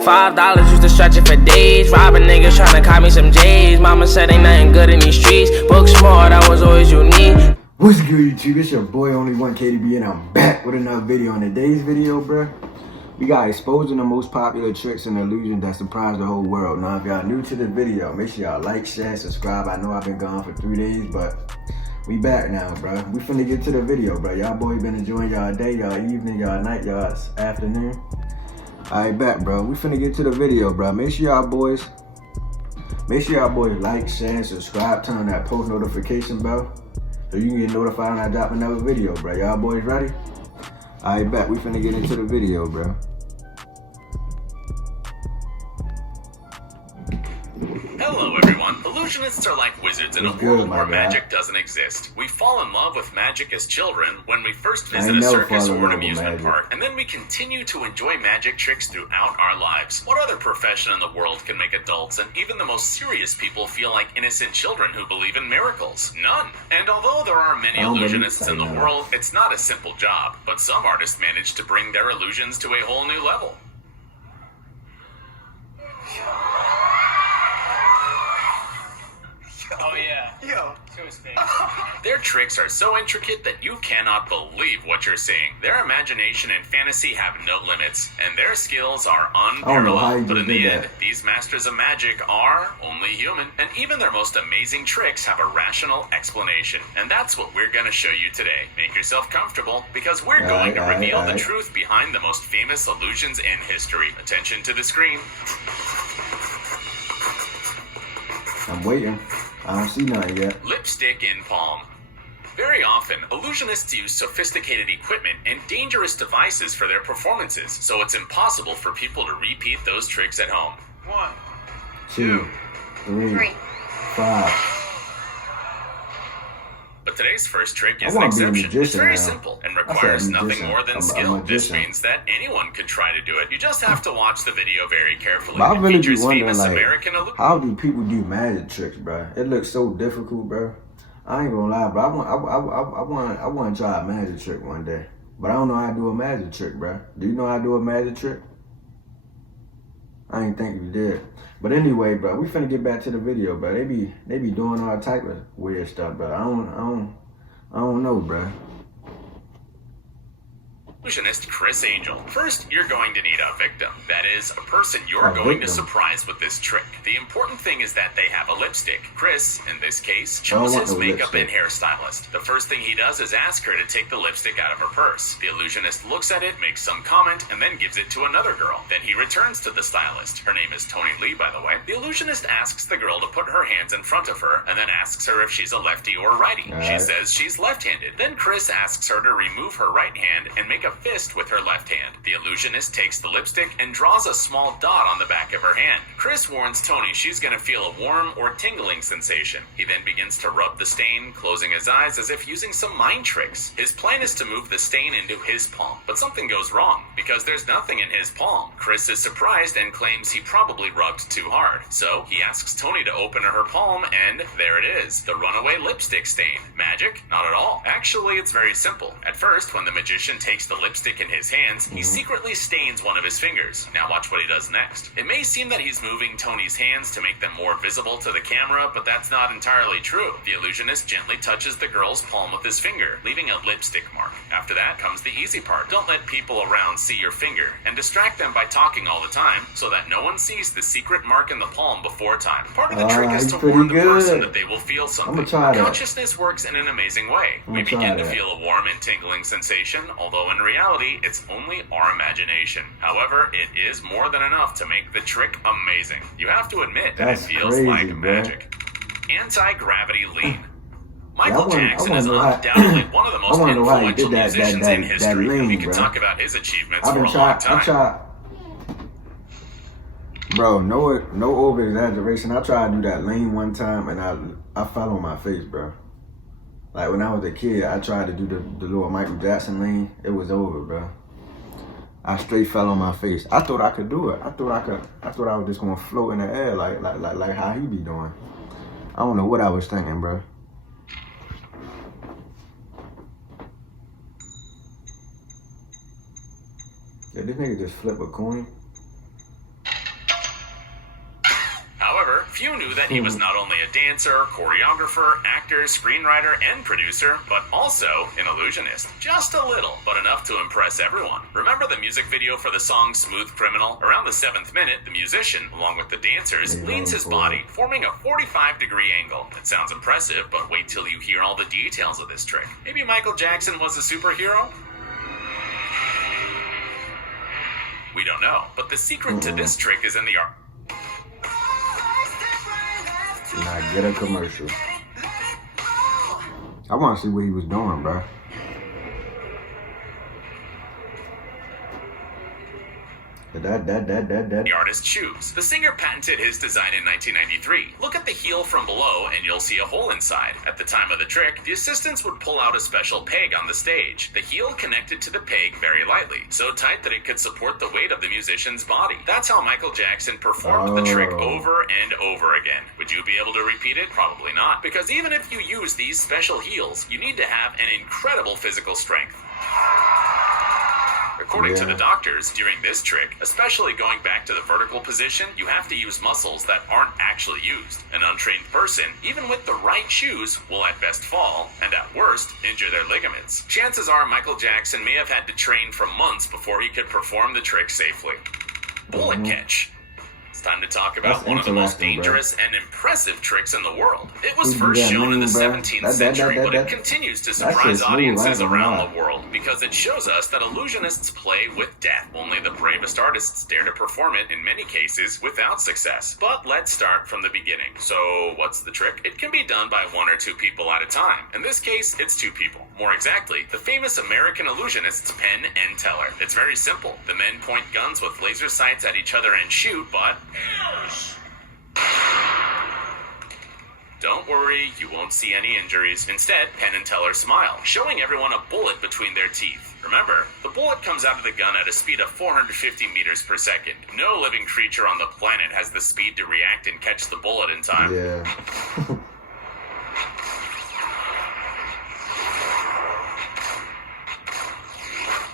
$5 used to stretch it for days. Robbing niggas trying to cop me some J's. Mama said ain't nothing good in these streets. Book smart, I was always unique. What's good, YouTube? It's your boy Only One KDB, and I'm back with another video. On today's video, bruh, we got exposing the most popular tricks and illusions that surprise the whole world. Now, if y'all new to the video, make sure y'all like, share, subscribe. I know I've been gone for 3 days, but we back now, bruh. We finna get to the video, bruh. Y'all boys been enjoying y'all day, y'all evening, y'all night, y'all afternoon. Alright, back, bro. We finna get to the video, bro. Make sure y'all boys like, share, subscribe, turn on that post notification bell so you can get notified when I drop another video, bro. Y'all boys ready? Alright, back. We finna get into the video, bro. Hello everyone. Illusionists are like wizards in a world where magic doesn't exist. We fall in love with magic as children when we first visit a circus or an amusement park, and then we continue to enjoy magic tricks throughout our lives. What other profession in the world can make adults and even the most serious people feel like innocent children who believe in miracles? None. And although there are many illusionists in the world, it's not a simple job, but some artists manage to bring their illusions to a whole new level. Oh yeah. Yo. Show his face. Their tricks are so intricate that you cannot believe what you're seeing. Their imagination and fantasy have no limits, and their skills are unparalleled. But in the end, these masters of magic are only human, and even their most amazing tricks have a rational explanation. And that's what we're going to show you today. Make yourself comfortable, because we're going to reveal the truth behind the most famous illusions in history. Attention to the screen. I'm waiting. I don't see nothing yet. Lipstick in palm. Very often, illusionists use sophisticated equipment and dangerous devices for their performances, so it's impossible for people to repeat those tricks at home. 1, 2, 3, 5. But today's first trick is an exception. It's very simple and requires nothing more than skill. This means that anyone could try to do it. You just have to watch the video very carefully. I really be wondering, how do people do magic tricks, bro? It looks so difficult, bro. I ain't gonna lie, bro. I want to try a magic trick one day, but I don't know how to do a magic trick, bro. Do you know how to do a magic trick? I ain't think you did. But anyway, bro, we finna get back to the video, bro. They be doing all type of weird stuff, bro. I don't know, bro. Illusionist Criss Angel. First, you're going to need a victim. That is, a person you're going to surprise with this trick. The important thing is that they have a lipstick. Criss, in this case, chose his makeup and hairstylist. The first thing he does is ask her to take the lipstick out of her purse. The illusionist looks at it, makes some comment, and then gives it to another girl. Then he returns to the stylist. Her name is Tony Lee, by the way. The illusionist asks the girl to put her hands in front of her, and then asks her if she's a lefty or a righty. She says she's left-handed. Then Criss asks her to remove her right hand and make a fist with her left hand. The illusionist takes the lipstick and draws a small dot on the back of her hand. Criss warns Tony she's gonna feel a warm or tingling sensation. He then begins to rub the stain, closing his eyes as if using some mind tricks. His plan is to move the stain into his palm, but something goes wrong because there's nothing in his palm. Criss is surprised and claims he probably rubbed too hard. So he asks Tony to open her palm, and there it is, the runaway lipstick stain. Magic? Not at all. Actually, it's very simple. At first, when the magician takes the lipstick in his hands, he secretly stains one of his fingers. Now watch what he does next. It may seem that he's moving Tony's hands to make them more visible to the camera, but that's not entirely true. The illusionist gently touches the girl's palm with his finger, leaving a lipstick mark. After that comes the easy part. Don't let people around see your finger, and distract them by talking all the time so that no one sees the secret mark in the palm before time. Part of the trick is to warn the person that they will feel something. Consciousness works in an amazing way. We begin to feel a warm and tingling sensation, although in reality, it's only our imagination. However, it is more than enough to make the trick amazing. You have to admit that it feels like magic. Anti-gravity lean. Michael Jackson is undoubtedly one of the most influential musicians in history, and we can talk about his achievements for a long time. Bro, no over exaggeration. I tried to do that lane one time, and I fell on my face, bro. Like when I was a kid, I tried to do the little Michael Jackson lane. It was over, bro. I straight fell on my face. I thought I could do it. I thought I was just gonna float in the air like how he be doing. I don't know what I was thinking, bro. Yeah, this nigga just flip a coin. Few knew that he was not only a dancer, choreographer, actor, screenwriter, and producer, but also an illusionist. Just a little, but enough to impress everyone. Remember the music video for the song Smooth Criminal? Around the 7th minute, the musician, along with the dancers, leans his body, forming a 45-degree angle. It sounds impressive, but wait till you hear all the details of this trick. Maybe Michael Jackson was a superhero? We don't know, but the secret to this trick is in the art. Now get a commercial. I want to see what he was doing, bro. The artist's shoes. The singer patented his design in 1993. Look at the heel from below and you'll see a hole inside. At the time of the trick, the assistants would pull out a special peg on the stage. The heel connected to the peg very lightly, so tight that it could support the weight of the musician's body. That's how Michael Jackson performed the trick over and over again. Would you be able to repeat it? Probably not, because even if you use these special heels, you need to have an incredible physical strength. According to the doctors, during this trick, especially going back to the vertical position, you have to use muscles that aren't actually used. An untrained person, even with the right shoes, will at best fall, and at worst, injure their ligaments. Chances are Michael Jackson may have had to train for months before he could perform the trick safely. Bullet catch. It's time to talk about one of the most dangerous and impressive tricks in the world. It was first shown in the 17th century, but it continues to surprise audiences around the world because it shows us that illusionists play with death. Only the bravest artists dare to perform it in many cases without success. But let's start from the beginning. So what's the trick? It can be done by 1 or 2 people at a time. In this case, it's 2 people. More exactly, the famous American illusionists Penn and Teller. It's very simple. The men point guns with laser sights at each other and shoot, but don't worry, you won't see any injuries. Instead, Penn and Teller smile, showing everyone a bullet between their teeth. Remember, the bullet comes out of the gun at a speed of 450 meters per second. No living creature on the planet has the speed to react and catch the bullet in time. Yeah.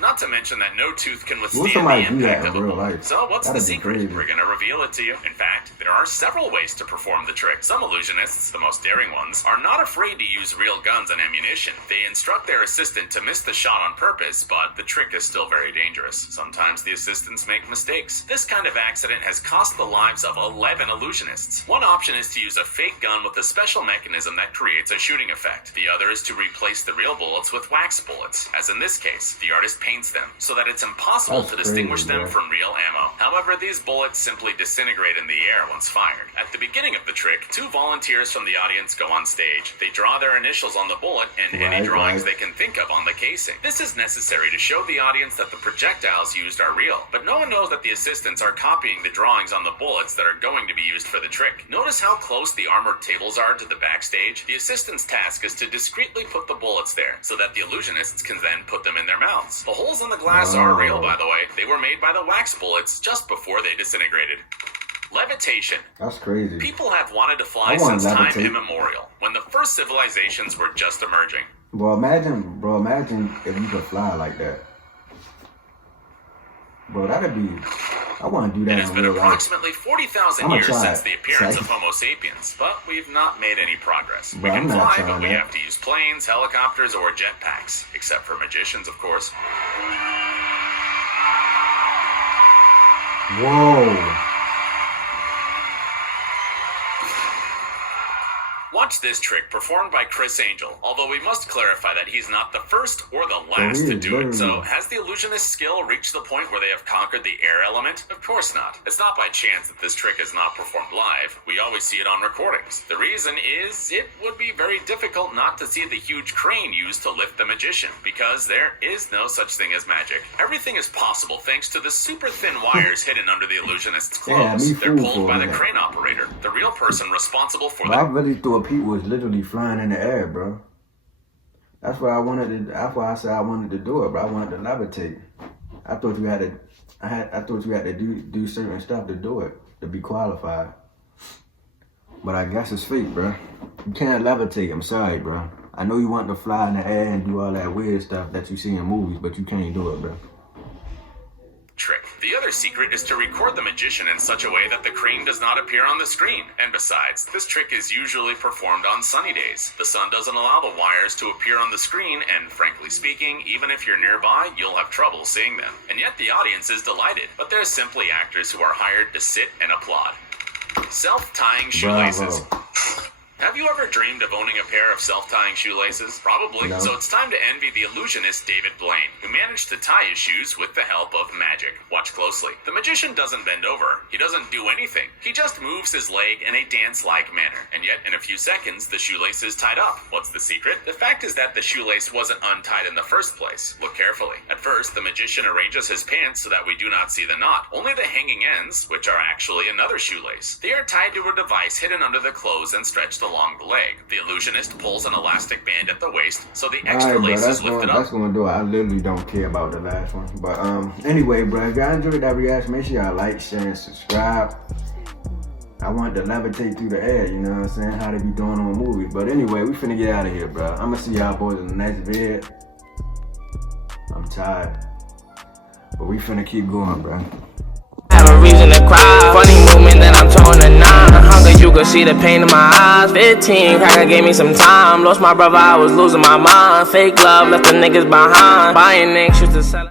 Not to mention that no tooth can withstand the impact of a bullet. So what's the secret? We're going to reveal it to you. In fact, there are several ways to perform the trick. Some illusionists, the most daring ones, are not afraid to use real guns and ammunition. They instruct their assistant to miss the shot on purpose, but the trick is still very dangerous. Sometimes the assistants make mistakes. This kind of accident has cost the lives of 11 illusionists. One option is to use a fake gun with a special mechanism that creates a shooting effect. The other is to replace the real bullets with wax bullets. As in this case, the artist paints them so that it's impossible to distinguish them from real ammo. However, these bullets simply disintegrate in the air once fired. At the beginning of the trick, 2 volunteers from the audience go on stage. They draw their initials on the bullet and any drawings they can think of on the casing. This is necessary to show the audience that the projectiles used are real, but no one knows that the assistants are copying the drawings on the bullets that are going to be used for the trick. Notice how close the armored tables are to the backstage? The assistant's task is to discreetly put the bullets there so that the illusionists can then put them in their mouths. The holes in the glass are real, by the way. They were made by the wax bullets just before they disintegrated. Levitation. That's crazy. People have wanted to fly since time immemorial, when the first civilizations were just emerging. Bro, imagine if you could fly like that. Bro, that'd be... I want to do that. It has been approximately 40,000 years since the appearance of Homo sapiens, but we've not made any progress. We can fly, but we have to use planes, helicopters, or jetpacks. Except for magicians, of course. Whoa. Watch this trick performed by Criss Angel, although we must clarify that he's not the first or the last to do it. So, has the illusionist skill reached the point where they have conquered the air element? Of course not. It's not by chance that this trick is not performed live. We always see it on recordings. The reason is, it would be very difficult not to see the huge crane used to lift the magician, because there is no such thing as magic. Everything is possible thanks to the super thin wires hidden under the illusionist's clothes. They're pulled by the crane operator, the real person responsible for I really thought people was literally flying in the air, bro. That's why I said I wanted to do it, bro. I wanted to levitate. I thought you had to I thought you had to do certain stuff to do it, to be qualified. But I guess it's fake, bro. You can't levitate. I'm sorry, bro. I know you want to fly in the air and do all that weird stuff that you see in movies, but you can't do it, bro. Trick. The other secret is to record the magician in such a way that the crane does not appear on the screen. And besides, this trick is usually performed on sunny days. The sun doesn't allow the wires to appear on the screen, and frankly speaking, even if you're nearby, you'll have trouble seeing them. And yet the audience is delighted, but they're simply actors who are hired to sit and applaud. Self-tying shoelaces. Bravo. Have you ever dreamed of owning a pair of self-tying shoelaces? Probably. No. So it's time to envy the illusionist David Blaine, who managed to tie his shoes with the help of magic. Watch closely. The magician doesn't bend over. He doesn't do anything. He just moves his leg in a dance-like manner. And yet, in a few seconds, the shoelace is tied up. What's the secret? The fact is that the shoelace wasn't untied in the first place. Look carefully. At first, the magician arranges his pants so that we do not see the knot. Only the hanging ends, which are actually another shoelace. They are tied to a device hidden under the clothes and stretched along the leg. The illusionist pulls an elastic band at the waist, so the extra lace is lifted up. That's gonna do it. I literally don't care about the last one. But anyway, bro, if y'all enjoyed that reaction, make sure y'all like, share, and subscribe. I want to levitate through the air, you know what I'm saying? How they be doing on movies. But anyway, we finna get out of here, bro. I'm gonna see y'all boys in the next vid. I'm tired, but we finna keep going, bro. Have a reason to cry. Funny movement that I'm torn to 9. Hunger, you could see the pain in my eyes. 15, cracker gave me some time. Lost my brother, I was losing my mind. Fake love, left the niggas behind. Buying niggas, used to sell.